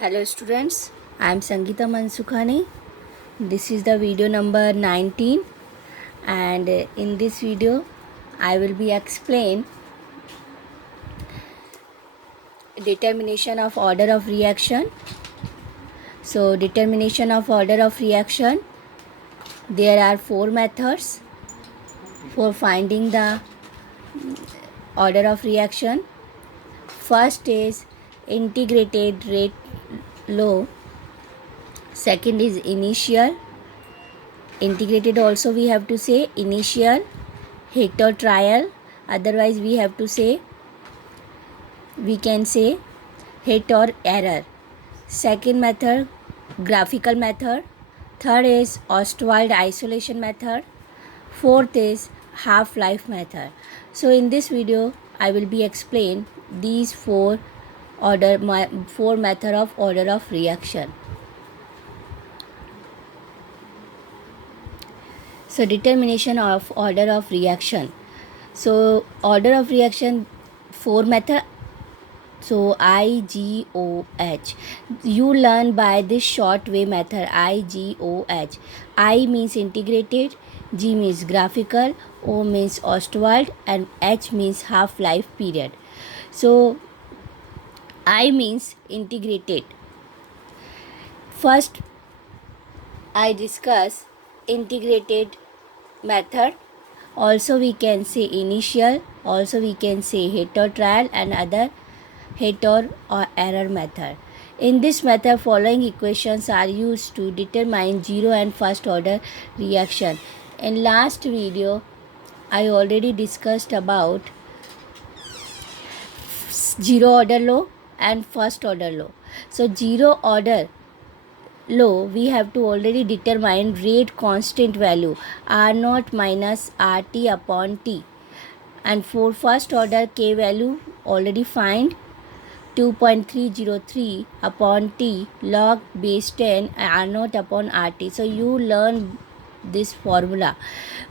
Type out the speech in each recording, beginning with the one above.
Hello students, I am Sangeeta Mansukhani. This is the video number 19 and in this video I will be explain determination of order of reaction. So determination of order of reaction, there are four methods for finding the order of reaction. First is integrated rate law. Second is initial. Integrated also we have to say initial, hit or trial. Otherwise we have to say, we can say hit or error. Second method, graphical method. Third is Ostwald isolation method. Fourth is half-life method. So in this video I will be explain these four method of order of reaction. So determination of order of reaction. So order of reaction, four method. So IGOH. You learn by this short way method IGOH. I means integrated, G means graphical, O means Ostwald, and H means half-life period. So I means integrated. First I discuss integrated method. Also we can say initial, also we can say hit or trial, and other hit or error method. In this method, following equations are used to determine zero and first order reaction. In last video, I already discussed about zero order law and first order law. So zero order law, we have to already determine rate constant value R0 minus RT upon T. And for first order K value already find 2.303 upon T log base 10 R0 upon RT. So you learn this formula.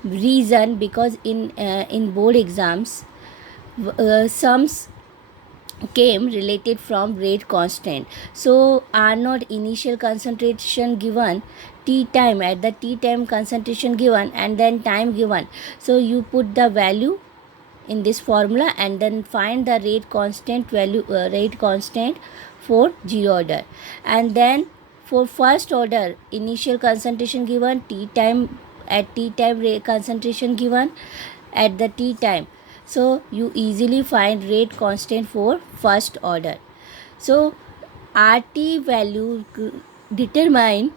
Reason, because in board exams sums came related from rate constant. So R0 initial concentration given, T time at the T time concentration given, and then time given. So you put the value in this formula and then find the rate constant value, rate constant for zero order. And then for first order, initial concentration given, T time at T time rate concentration given at the T time. So you easily find rate constant for first order. So RT value determine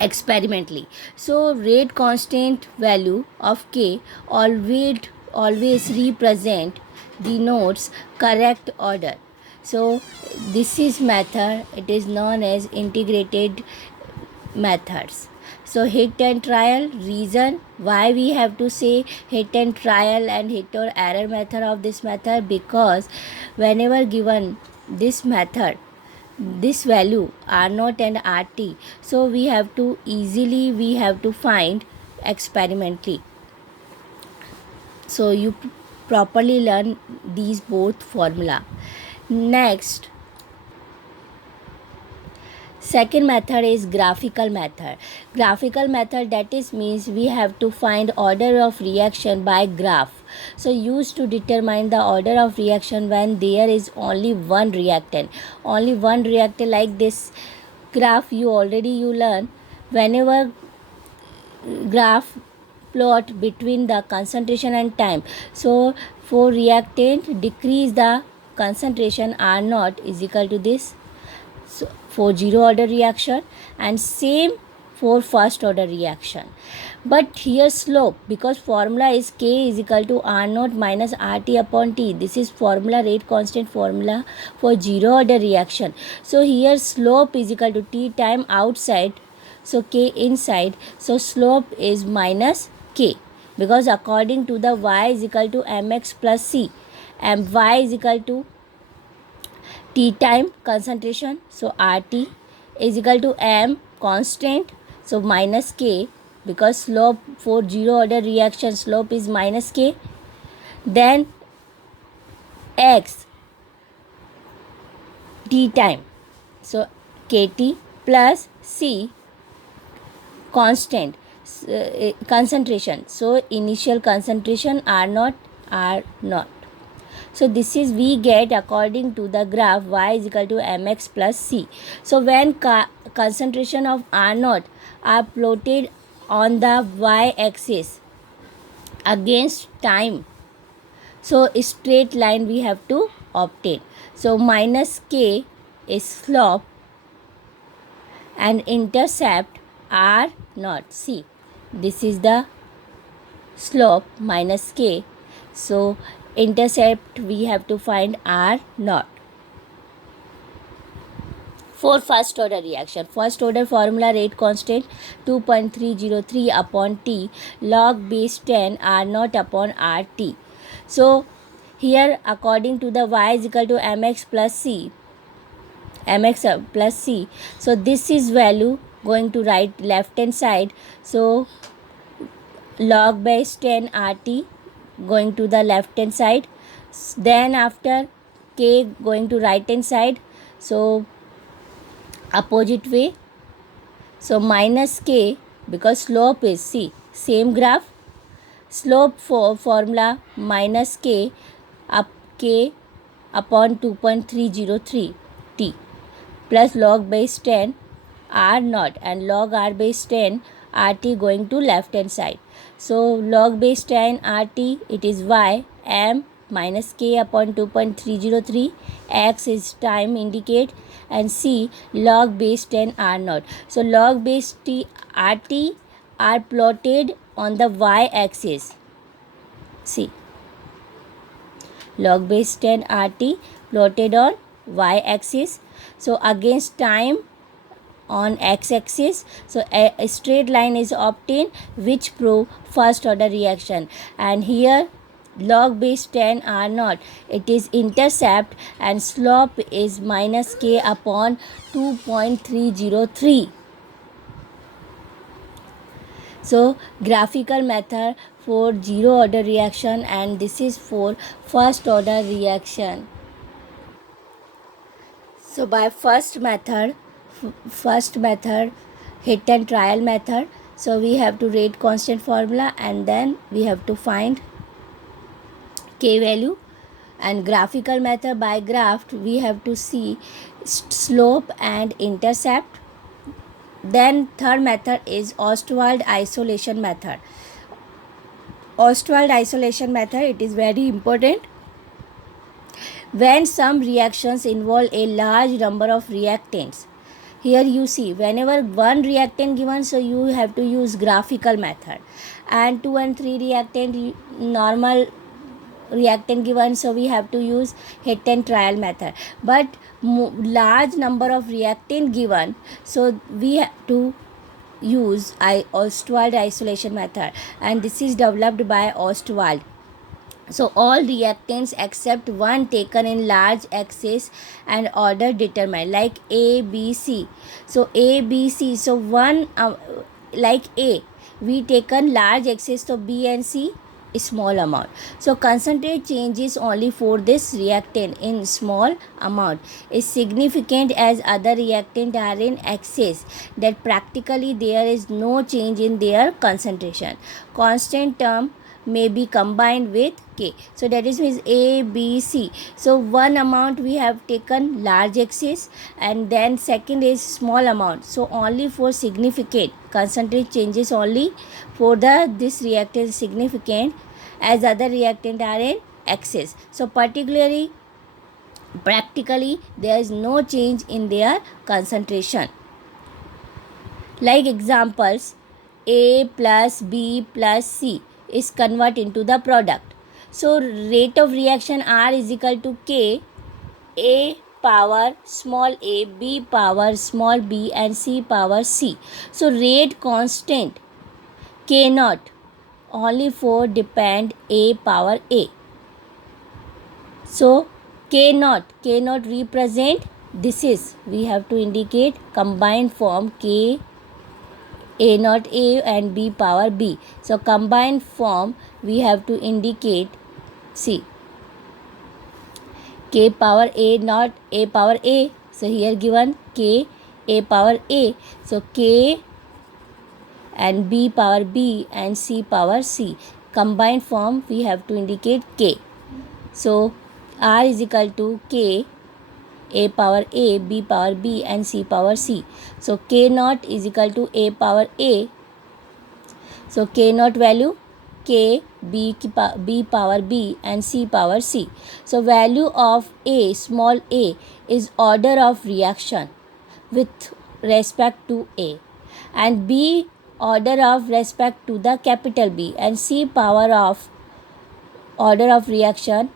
experimentally. So rate constant value of K always represent denotes correct order. So this is method, it is known as integrated methods. So hit and trial, reason why we have to say hit and trial and hit or error method of this method, because whenever given this method, this value R0 and RT, so we have to find experimentally. So you properly learn these both formula. Next, second method is graphical method. Graphical method, that is means we have to find order of reaction by graph. So used to determine the order of reaction when there is only one reactant. Only one reactant, like this graph you learn. Whenever graph plot between the concentration and time. So for reactant, decrease the concentration R0 is equal to this. So for zero order reaction, and same for first order reaction. But here slope, because formula is K is equal to R0 minus RT upon T. This is formula, rate constant formula for zero order reaction. So here slope is equal to T time outside, so K inside. So slope is minus K, because according to the Y is equal to mx plus C, and Y is equal to T time concentration, so RT is equal to M constant, so minus K, because slope for zero order reaction slope is minus K. Then X T time, So Kt plus C constant concentration. So initial concentration R naught, R naught. So this is we get according to the graph y is equal to mx plus c. So when concentration of R naught are plotted on the y axis against time, so a straight line we have to obtain. So minus k is slope and intercept R naught. See, this is the slope minus k. So intercept we have to find R naught. For first order reaction, first order formula rate constant 2.303 upon T log base 10 R naught upon RT. So here according to the y is equal to mx plus c, so this is value going to right left hand side. So log base 10 RT going to the left hand side, then after k going to right hand side, so opposite way. So minus k, because slope is, see, same graph, slope for formula minus k up k upon 2.303 T plus log base 10 R naught and log R base 10 RT going to left hand side. So log base 10 RT, it is y, m minus k upon 2.303, x is time indicate, and c log base 10 R naught. So log base t RT are plotted on the y axis. See, log base 10 RT plotted on y axis. So against time on x axis. So a straight line is obtained which prove first order reaction. And here log base 10 R naught, it is intercept and slope is minus k upon 2.303. So graphical method for zero order reaction, and this is for first order reaction. So by first method hit and trial method, so we have to rate constant formula and then we have to find k value. And graphical method, by graph we have to see slope and intercept. Then third method is Ostwald isolation method. Ostwald isolation method, it is very important when some reactions involve a large number of reactants. Here you see, whenever one reactant given, so you have to use graphical method, and 2 and 3 reactant normal reactant given, so we have to use hit and trial method. But large number of reactant given, so we have to use Ostwald isolation method, and this is developed by Ostwald. So all reactants except one taken in large excess and order determined, like A, B, C. So A, B, C. So one like A, we taken large excess, so B and C small amount. So concentrate changes only for this reactant in small amount is significant as other reactant are in excess, that practically there is no change in their concentration. Constant term may be combined with K. So that is means A, B, C. So one amount we have taken large excess, and then second is small amount. So only for significant concentrate changes only for this reactant is significant as other reactant are in excess. So practically there is no change in their concentration. Like examples, A plus B plus C is convert into the product. So rate of reaction R is equal to K, A power small a, B power small b, and C power C. So rate constant K naught only for depend A power A. So K naught represent, this is we have to indicate combined form K A naught A and B power B. So combined form we have to indicate, see, K power A naught A power A. So here given k a power a. So k and b power b and c power c. Combined form we have to indicate k. So r is equal to k a power a, b power b and c power c. So k naught is equal to a power a. So k naught value k, b power b and c power c. So value of a, small a, is order of reaction with respect to a, and b order of respect to the capital B, and c power of order of reaction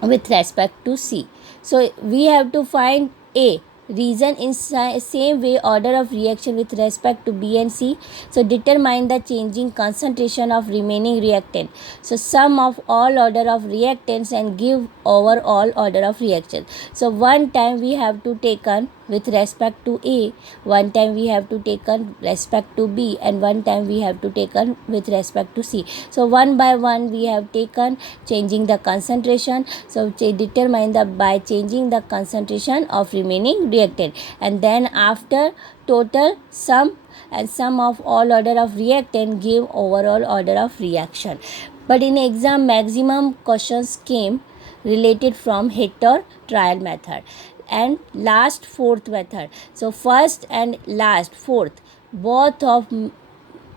with respect to C. So we have to find A, reason in same way order of reaction with respect to B and C. So determine the changing concentration of remaining reactant. So sum of all order of reactants and give overall order of reaction. So one time we have to taken with respect to A, one time we have to taken respect to B, and one time we have to taken with respect to C. So one by one we have taken changing the concentration. So determine the by changing the concentration of remaining reactant, and then after total sum and sum of all order of reactant give overall order of reaction. But in exam maximum questions came related from Heter trial method and last fourth method. So first and last fourth both of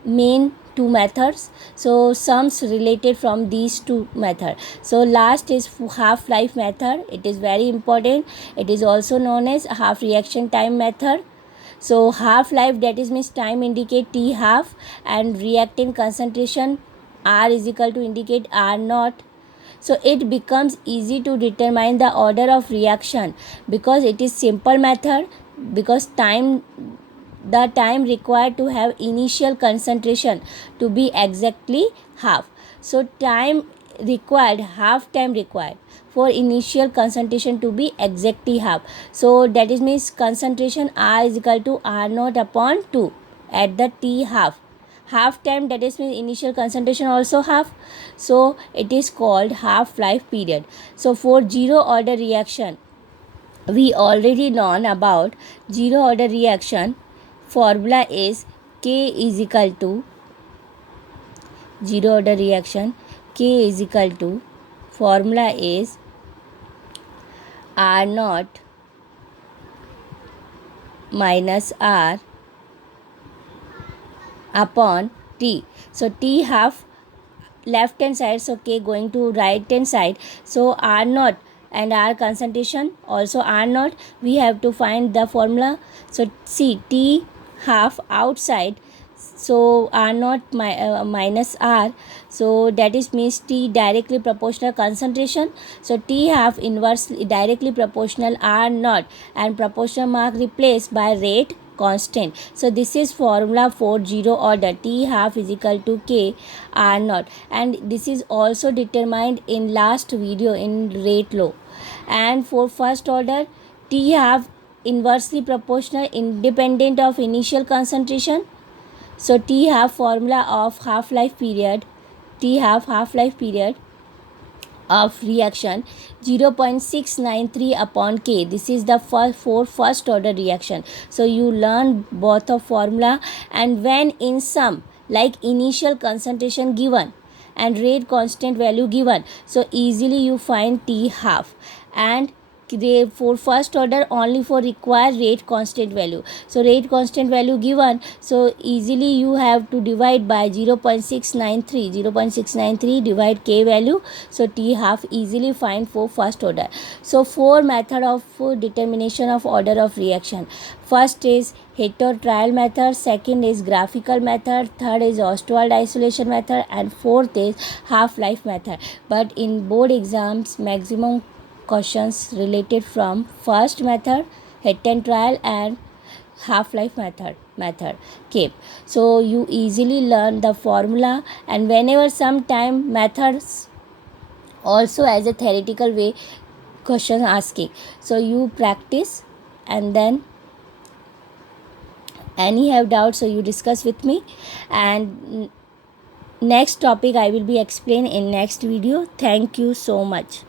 main two methods. So sums related from these two methods. So last is half life method. It is very important. It is also known as half reaction time method. So half life, that is means time indicate T half, and reactant concentration R is equal to indicate R naught. So it becomes easy to determine the order of reaction because it is simple method, because the time required to have initial concentration to be exactly half. So time required, half time required for initial concentration to be exactly half. So that is means concentration R is equal to R naught upon 2 at the T half. Half time, that is means initial concentration also half. So it is called half life period. So for zero order reaction, we already known about zero order reaction. Formula is K is equal to zero order reaction. K is equal to, formula is R naught minus R upon T. So T half left hand side, so K going to right hand side. So R naught and R concentration also R naught. We have to find the formula. So see, T half outside, so R naught minus R, so that is means T directly proportional concentration. So T half inversely directly proportional R naught, and proportional mark replaced by rate constant. So this is formula for zero order. T half is equal to K R naught, and this is also determined in last video in rate law. And for first order, T half inversely proportional independent of initial concentration. So T half formula of half life period, T half life period of reaction 0.693 upon K. This is the for first order reaction. So you learn both of formula, and when in sum like initial concentration given and rate constant value given, so easily you find T half. And for first order only for required rate constant value. So rate constant value given, so easily you have to divide by 0.693 divide K value. So T half easily find for first order. So four method of determination of order of reaction. First is Heter trial method, second is graphical method, third is Ostwald isolation method, and fourth is half life method. But in board exams maximum questions related from first method, Heter trial, and half life method came. So you easily learn the formula, and whenever sometime methods also as a theoretical way question asking, so you practice, and then any have doubts, so you discuss with me, and next topic I will be explain in next video. Thank you so much.